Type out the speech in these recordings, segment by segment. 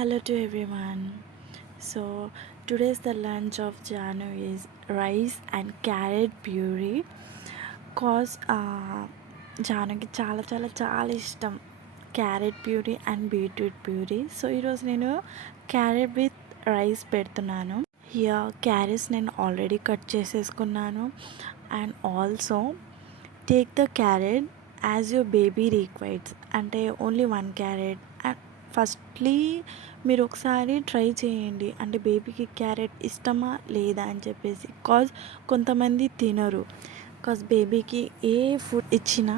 Hello to everyone. So today's the lunch of Janu is rice and carrot puree. Cause జానుకి చాలా చాలా చాలా ఇష్టం carrot puree and beetroot puree. So ఈరోజు నేను carrot with rice పెడుతున్నాను. Here carrots నేను already cut చేసేసుకున్నాను. And also take the carrot as your baby requires, అంటే ఓన్లీ 1 క్యారెట్. అండ్ ఫస్ట్లీ మీరు ఒకసారి ట్రై చేయండి, అంటే బేబీకి క్యారెట్ ఇష్టమా లేదా అని చెప్పేసి. కొంతమంది తినరు. బేబీకి ఏ ఫుడ్ ఇచ్చినా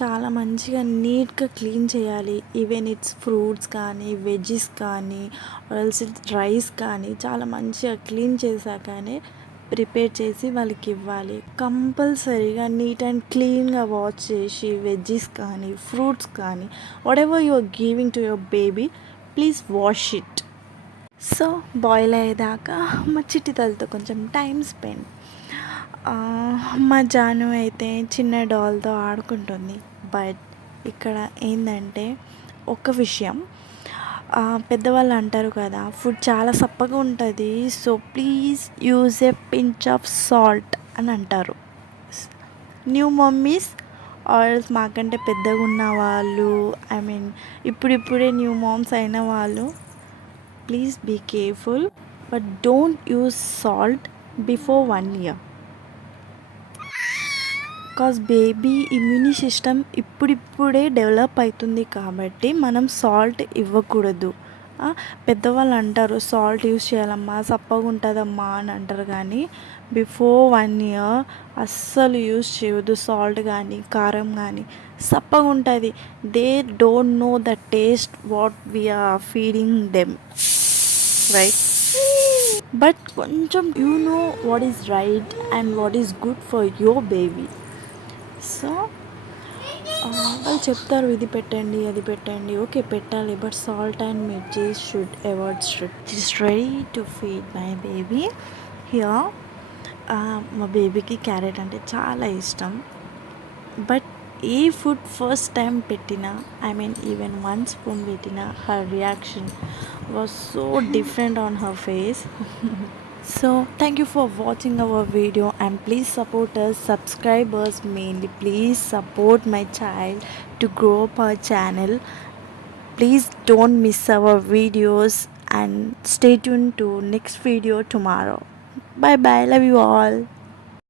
చాలా మంచిగా నీట్గా క్లీన్ చేయాలి. ఈవెన్ ఇట్స్ ఫ్రూట్స్ కానీ వెజ్జెస్ కానీ ఆల్స్ రైస్ కానీ చాలా మంచిగా క్లీన్ చేశాకనే ప్రిపేర్ చేసి వాళ్ళకి ఇవ్వాలి. కంపల్సరీగా నీట్ అండ్ క్లీన్గా వాష్ చేసి వెజ్జెస్ కానీ ఫ్రూట్స్ కానీ whatever you are giving to your baby, please wash it. So boil అయ్యేదాకా మా చిట్టి తల్లితో కొంచెం టైం స్పెండ్. మా జాను అయితే చిన్న డాల్తో ఆడుకుంటుంది. బట్ ఇక్కడ ఏంటంటే ఒక విషయం, పెద్దవాళ్ళు అంటారు కదా, ఫుడ్ చాలా సప్పగా ఉంటుంది, so please use a pinch of salt అని అంటారు. న్యూ మమ్మీస్ ఆర్ మాకంటే పెద్దగా ఉన్న వాళ్ళు, ఐ మీన్ ఇప్పుడిప్పుడే న్యూ మామ్స్ అయిన వాళ్ళు, please be careful. But don't use salt before 1 year. Baby immune system ఇప్పుడిప్పుడే డెవలప్ అవుతుంది కాబట్టి మనం సాల్ట్ ఇవ్వకూడదు. పెద్దవాళ్ళు అంటారు సాల్ట్ యూస్ చేయాలమ్మా సప్పగా ఉంటుందమ్మా అని అంటారు, కానీ బిఫోర్ 1 year అస్సలు యూస్ చేయొద్దు. సాల్ట్ కానీ కారం కానీ సప్పగా ఉంటుంది. They don't know the taste what we're feeding them, right? But కొంచెం you know what is right and what is good for your baby. So వాళ్ళు చెప్తారు ఇది పెట్టండి అది పెట్టండి, ఓకే పెట్టాలి, బట్ సాల్ట్ అండ్ మిర్చీస్ should avoid strict. It's ready to feed my baby here. మా బేబీకి క్యారెట్ అంటే చాలా ఇష్టం. But A food first time పెట్టినా, ఐ మీన్ ఈవెన్ 1 spoon పెట్టినా, her reaction was so different on her face. So thank you for watching our video and please support us, subscribers mainly. Please support my child to grow up our channel. Please don't miss our videos and stay tuned to next video tomorrow. Bye bye, love you all.